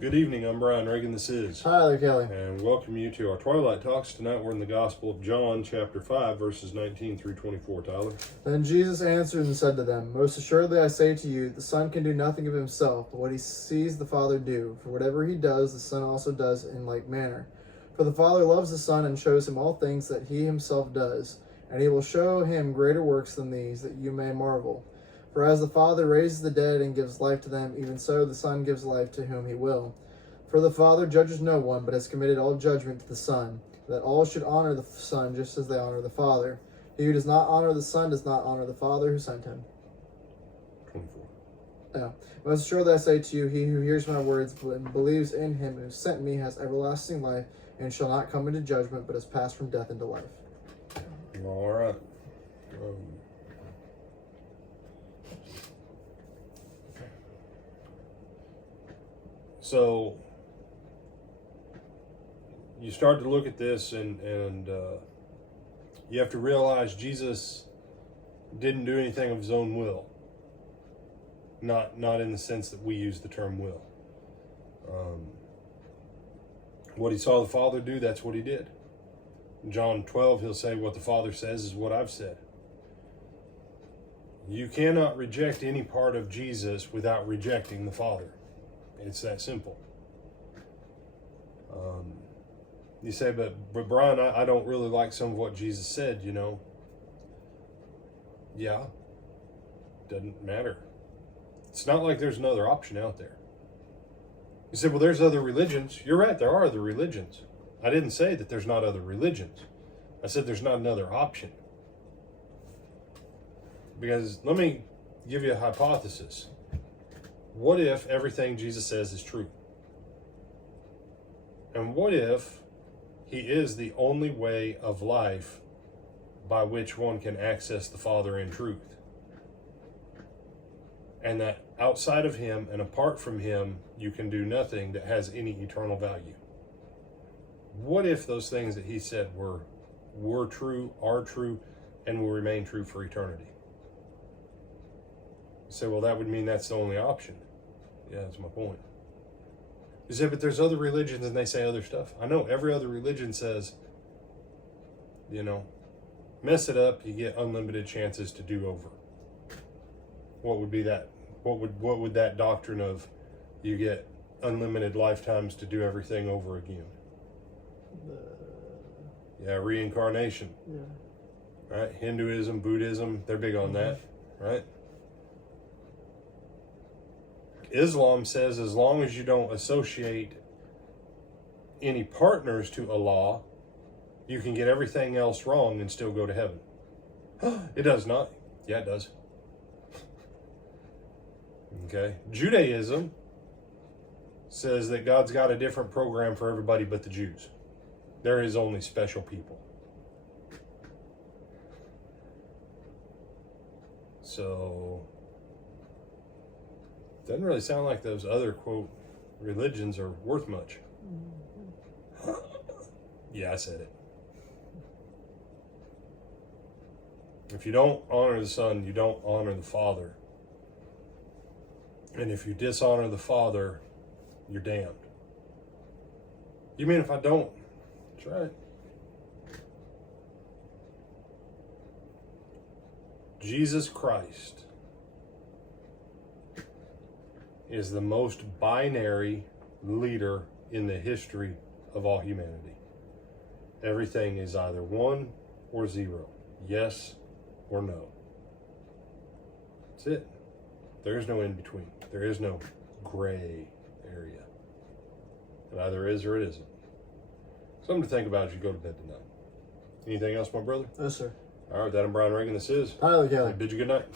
Good evening, I'm Brian Reagan, this is. Hi there, Kelly. And welcome you to our Twilight Talks. Tonight we're in the Gospel of John, chapter 5, verses 19 through 24, Tyler. Then Jesus answered and said to them, Most assuredly I say to you, the Son can do nothing of himself, but what he sees the Father do. For whatever he does, the Son also does in like manner. For the Father loves the Son and shows him all things that he himself does, and he will show him greater works than these, that you may marvel. For as the Father raises the dead and gives life to them, even so the Son gives life to whom he will. For the Father judges no one, but has committed all judgment to the Son, that all should honor the Son just as they honor the Father. He who does not honor the Son does not honor the Father who sent him. 24. Yeah. Most assuredly I say to you, he who hears my words and believes in him who sent me has everlasting life, and shall not come into judgment, but has passed from death into life. All right. So you start to look at this and you have to realize Jesus didn't do anything of his own will. Not in the sense that we use the term will. What he saw the Father do, that's what he did. In John 12, he'll say, what the Father says is what I've said. You cannot reject any part of Jesus without rejecting the Father. It's that simple. You say, but Brian, I don't really like some of what Jesus said, you know. Yeah, doesn't matter. It's not like there's another option out there. You said, well, there's other religions. You're right, there are other religions. I didn't say that there's not other religions. I said there's not another option. Because let me give you a hypothesis. What if everything Jesus says is true? And what if he is the only way of life by which one can access the Father in truth? And that outside of him and apart from him, you can do nothing that has any eternal value. What if those things that he said were true, are true, and will remain true for eternity? You say, well, that would mean that's the only option. Yeah, that's my point. You say, but there's other religions and they say other stuff. I know every other religion says, you know, mess it up, you get unlimited chances to do over. What would be that? What would that doctrine of you get unlimited lifetimes to do everything over again? Yeah, reincarnation. Yeah. Right? Hinduism, Buddhism, they're big on that, right? Islam says as long as you don't associate any partners to Allah, you can get everything else wrong and still go to heaven. It does not. Yeah, it does. Okay. Judaism says that God's got a different program for everybody but the Jews. They're his only special people. So doesn't really sound like those other, quote, religions are worth much. Yeah, I said it. If you don't honor the Son, you don't honor the Father. And if you dishonor the Father, you're damned. You mean if I don't? That's right. Jesus Christ is the most binary leader in the history of all humanity. Everything is either 1 or 0, yes or no. That's it. There is no in between. There is no gray area. It either is or it isn't. Something to think about as you go to bed tonight. Anything else, my brother? Yes, sir. All right, that I'm Brian Reagan. This is Hi there, Kelly. I bid you good night.